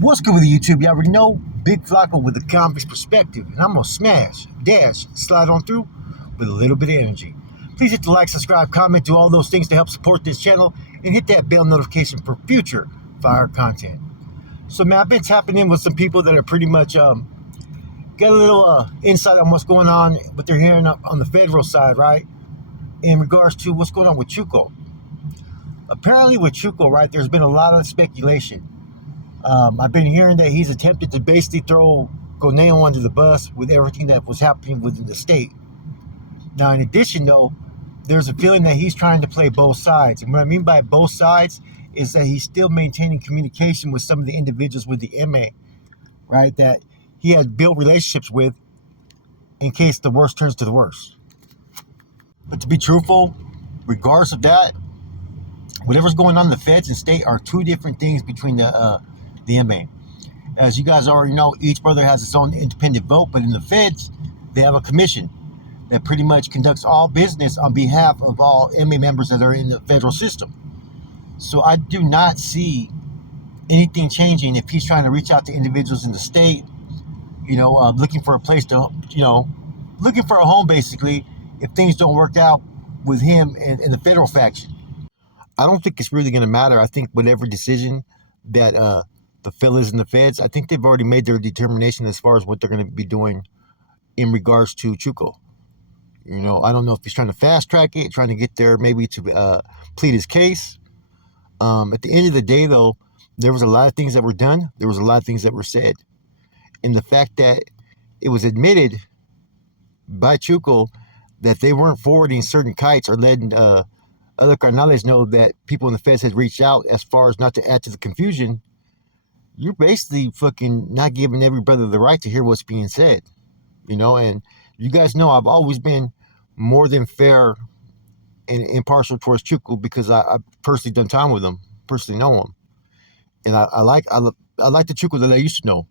What's good with the YouTube? You already know, Big Flacco with a convict's perspective, and I'm gonna smash, dash, slide on through with a little bit of energy. Please hit the like, subscribe, comment, do all those things to help support this channel, and hit that bell notification for future fire content. So man, I've been tapping in with some people that are pretty much got a little insight on what's going on, what they're hearing up on the federal side, right? In regards to what's going on with Chuco. Apparently with Chuco, right, there's been a lot of speculation. I've been hearing that he's attempted to basically throw Conejo under the bus with everything that was happening within the state. Now, in addition, though, there's a feeling that he's trying to play both sides. And what I mean by both sides is that he's still maintaining communication with some of the individuals with the MA, right, that he had built relationships with in case the worst turns to the worst. But to be truthful, regardless of that, whatever's going on in the feds and state are two different things between the MA. As you guys already know, each brother has its own independent vote, but in the feds, they have a commission that pretty much conducts all business on behalf of all MA members that are in the federal system. So I do not see anything changing if he's trying to reach out to individuals in the state, looking for a place to, looking for a home basically, if things don't work out with him and the federal faction. I don't think it's really going to matter. I think whatever decision that the fellas in the feds, I think they've already made their determination as far as what they're going to be doing in regards to Chuco. I don't know if he's trying to fast track it, trying to get there maybe to plead his case. At the end of the day, though, there was a lot of things that were done. There was a lot of things that were said. And the fact that it was admitted by Chuco that they weren't forwarding certain kites or letting other carnales know that people in the feds had reached out as far as not to add to the confusion, you're basically fucking not giving every brother the right to hear what's being said, and you guys know I've always been more than fair and impartial towards Chuco because I personally done time with him, personally know him, and I like the Chuco that I used to know,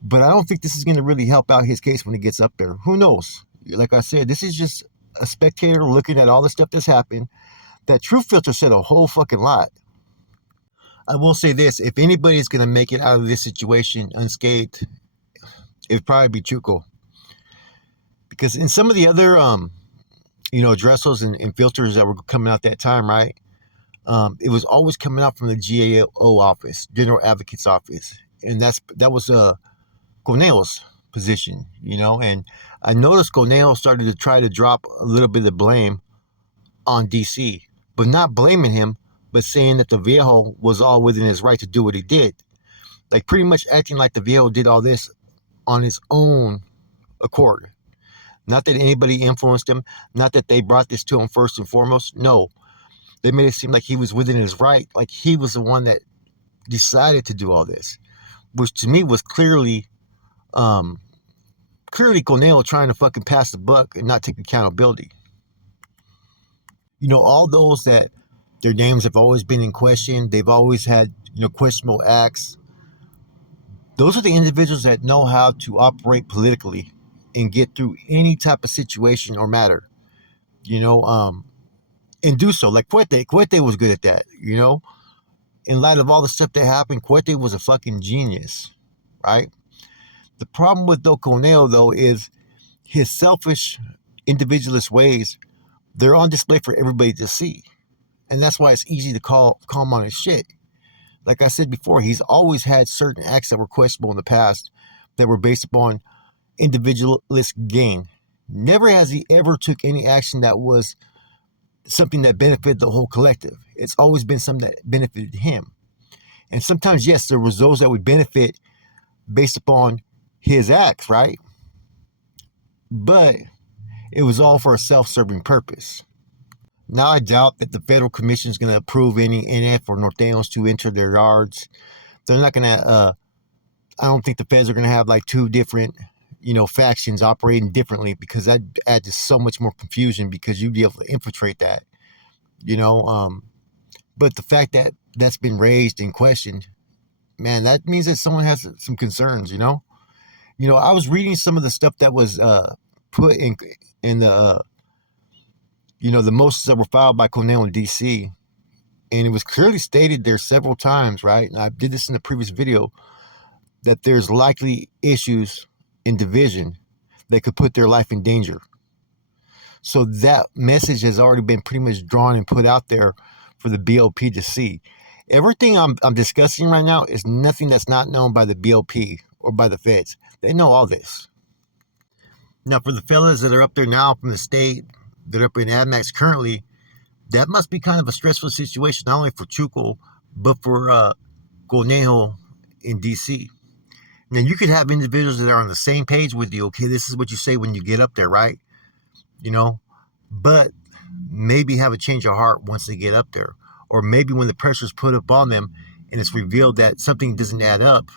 but I don't think this is going to really help out his case when he gets up there. Who knows? Like I said, this is just a spectator looking at all the stuff that's happened. That Truth Filter said a whole fucking lot. I will say this, if anybody's going to make it out of this situation unscathed, it would probably be Chuco. Because in some of the other, addressals and filters that were coming out that time, right, it was always coming out from the GAO office, General Advocate's office. And that was Conejo's position, and I noticed Conejo started to try to drop a little bit of blame on DC, but not blaming him, but saying that the Viejo was all within his right to do what he did. Like pretty much acting like the Viejo did all this on his own accord. Not that anybody influenced him, not that they brought this to him first and foremost. No, they made it seem like he was within his right, like he was the one that decided to do all this, which to me was clearly Conejo trying to fucking pass the buck and not take accountability. All those that their names have always been in question, they've always had, questionable acts. Those are the individuals that know how to operate politically and get through any type of situation or matter, and do so. Like Cuete was good at that, In light of all the stuff that happened, Cuete was a fucking genius, right? The problem with Conejo, though, is his selfish, individualist ways. They're on display for everybody to see. And that's why it's easy to call him on his shit. Like I said before, he's always had certain acts that were questionable in the past that were based upon individualist gain. Never has he ever took any action that was something that benefited the whole collective. It's always been something that benefited him. And sometimes, yes, there was those that would benefit based upon his acts, right? But it was all for a self-serving purpose. Now I doubt that the federal commission is going to approve any NF or Norteños to enter their yards. They're not going to, I don't think the feds are going to have like two different, factions operating differently, because that adds just so much more confusion because you'd be able to infiltrate that, but the fact that that's been raised and questioned, man, that means that someone has some concerns, I was reading some of the stuff that was put in the the motions that were filed by Conejo in DC, and it was clearly stated there several times, right? And I did this in the previous video. that there's likely issues in division that could put their life in danger. So that message has already been pretty much drawn and put out there for the BOP to see. Everything I'm discussing right now is nothing that's not known by the BOP or by the feds. They know all this. Now, for the fellas that are up there now from the state, that are up in AdMax currently, that must be kind of a stressful situation, not only for Chuco, but for Conejo in DC. Now, you could have individuals that are on the same page with you. Okay, this is what you say when you get up there, right? You know, but maybe have a change of heart once they get up there. Or maybe when the pressure is put up on them and it's revealed that something doesn't add up,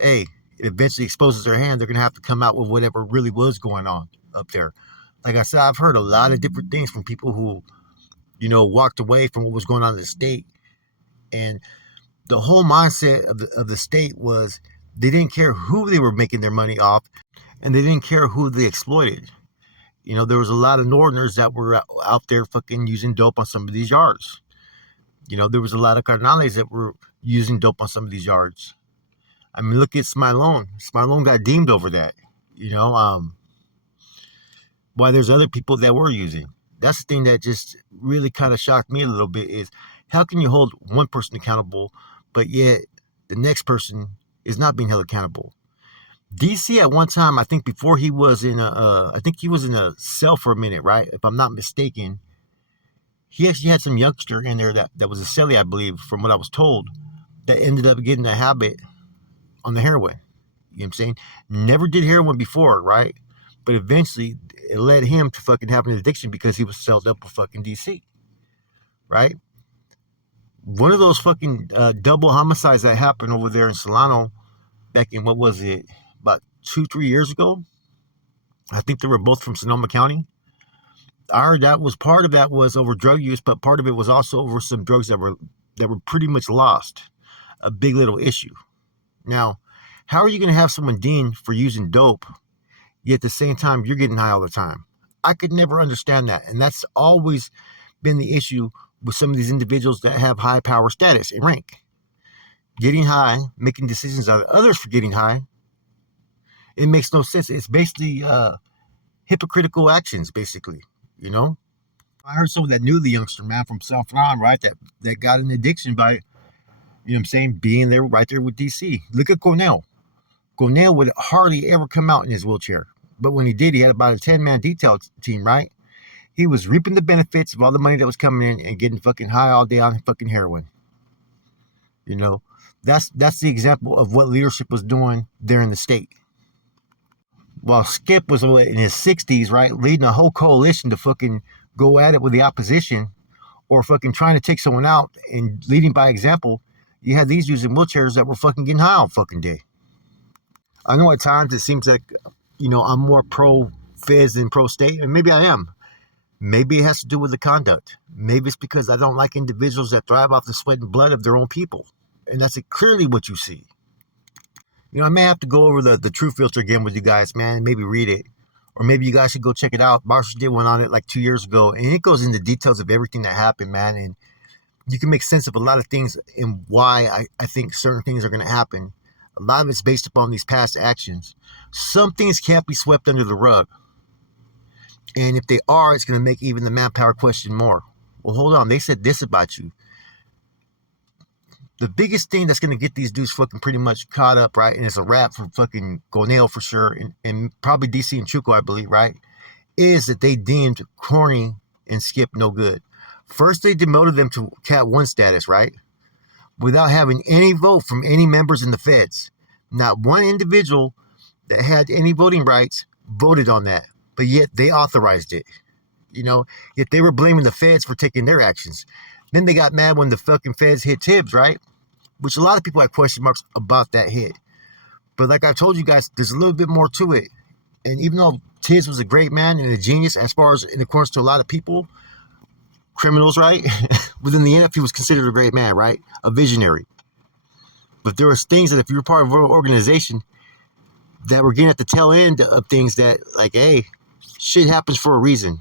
hey, it eventually exposes their hand. They're going to have to come out with whatever really was going on up there. Like I said, I've heard a lot of different things from people who, walked away from what was going on in the state. And the whole mindset of the state was they didn't care who they were making their money off, and they didn't care who they exploited. There was a lot of Northerners that were out there fucking using dope on some of these yards. There was a lot of Carnales that were using dope on some of these yards. I mean, look at Smilone. Smilone got deemed over that. Why there's other people that were using. That's the thing that just really kind of shocked me a little bit is how can you hold one person accountable, but yet the next person is not being held accountable? DC at one time, I think before he was in a cell for a minute, right? If I'm not mistaken, he actually had some youngster in there that was a cellie, I believe, from what I was told, that ended up getting a habit on the heroin. You know what I'm saying? Never did heroin before, right? But eventually it led him to fucking have an addiction because he was celled up with fucking DC, right? One of those fucking double homicides that happened over there in Solano back in, what was it, about 2-3 years ago? I think they were both from Sonoma County. I heard that was part of that was over drug use, but part of it was also over some drugs that were pretty much lost. A big little issue. Now, how are you going to have someone deemed for using dope, yet at the same time you're getting high all the time? I could never understand that, and that's always been the issue with some of these individuals that have high power status and rank. Getting high, making decisions on others for getting high, it makes no sense. It's basically hypocritical actions, basically. I heard someone that knew the youngster, man, from South Lawn, right, that got an addiction by, being there right there with DC. Look at Conejo. Conejo would hardly ever come out in his wheelchair. But when he did, he had about a 10-man detail team, right? He was reaping the benefits of all the money that was coming in and getting fucking high all day on fucking heroin. That's the example of what leadership was doing there in the state. While Skip was in his 60s, right, leading a whole coalition to fucking go at it with the opposition or fucking trying to take someone out and leading by example, you had these using wheelchairs that were fucking getting high all fucking day. I know at times it seems like, I'm more pro-feds than pro-state, and maybe I am. Maybe it has to do with the conduct. Maybe it's because I don't like individuals that thrive off the sweat and blood of their own people. And that's clearly what you see. I may have to go over the True Filter again with you guys, man, maybe read it. Or maybe you guys should go check it out. Marshall did one on it like 2 years ago, and it goes into details of everything that happened, man. And you can make sense of a lot of things and why I think certain things are going to happen. A lot of it's based upon these past actions. Some things can't be swept under the rug. And if they are, it's going to make even the manpower question more. Well, hold on. They said this about you. The biggest thing that's going to get these dudes fucking pretty much caught up, right? And it's a wrap for fucking Conejo for sure. And probably DC and Chuco, I believe, right? Is that they deemed Corny and Skip no good. First, they demoted them to Cat 1 status, right? Without having any vote from any members in the feds. Not one individual that had any voting rights voted on that. But yet they authorized it. Yet they were blaming the feds for taking their actions. Then they got mad when the fucking feds hit Tibbs, right? Which a lot of people have question marks about that hit. But like I told you guys, there's a little bit more to it. And even though Tibbs was a great man and a genius, as far as in accordance to a lot of people, criminals, right? Within the NF, he was considered a great man, right? A visionary. But there was things that if you were part of an organization that were getting at the tail end of things that, like, hey, shit happens for a reason.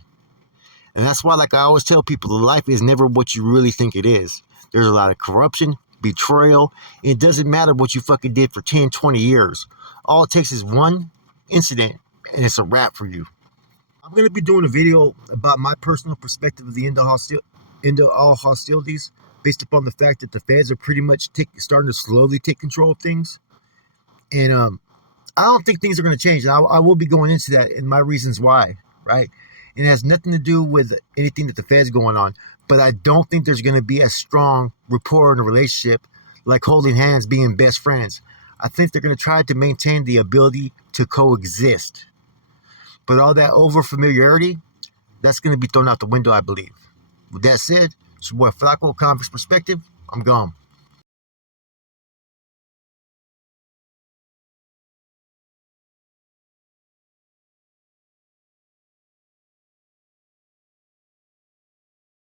And that's why, like I always tell people, life is never what you really think it is. There's a lot of corruption, betrayal. It doesn't matter what you fucking did for 10, 20 years. All it takes is one incident and it's a wrap for you. I'm going to be doing a video about my personal perspective of the end of all hostilities based upon the fact that the feds are pretty much starting to slowly take control of things. And I don't think things are going to change. I will be going into that and my reasons why, right? And it has nothing to do with anything that the Fed's going on. But I don't think there's going to be a strong rapport in a relationship like holding hands, being best friends. I think they're going to try to maintain the ability to coexist. But all that over familiarity, that's going to be thrown out the window, I believe. With that said, it's your boy Flacco, Converse Perspective. I'm gone.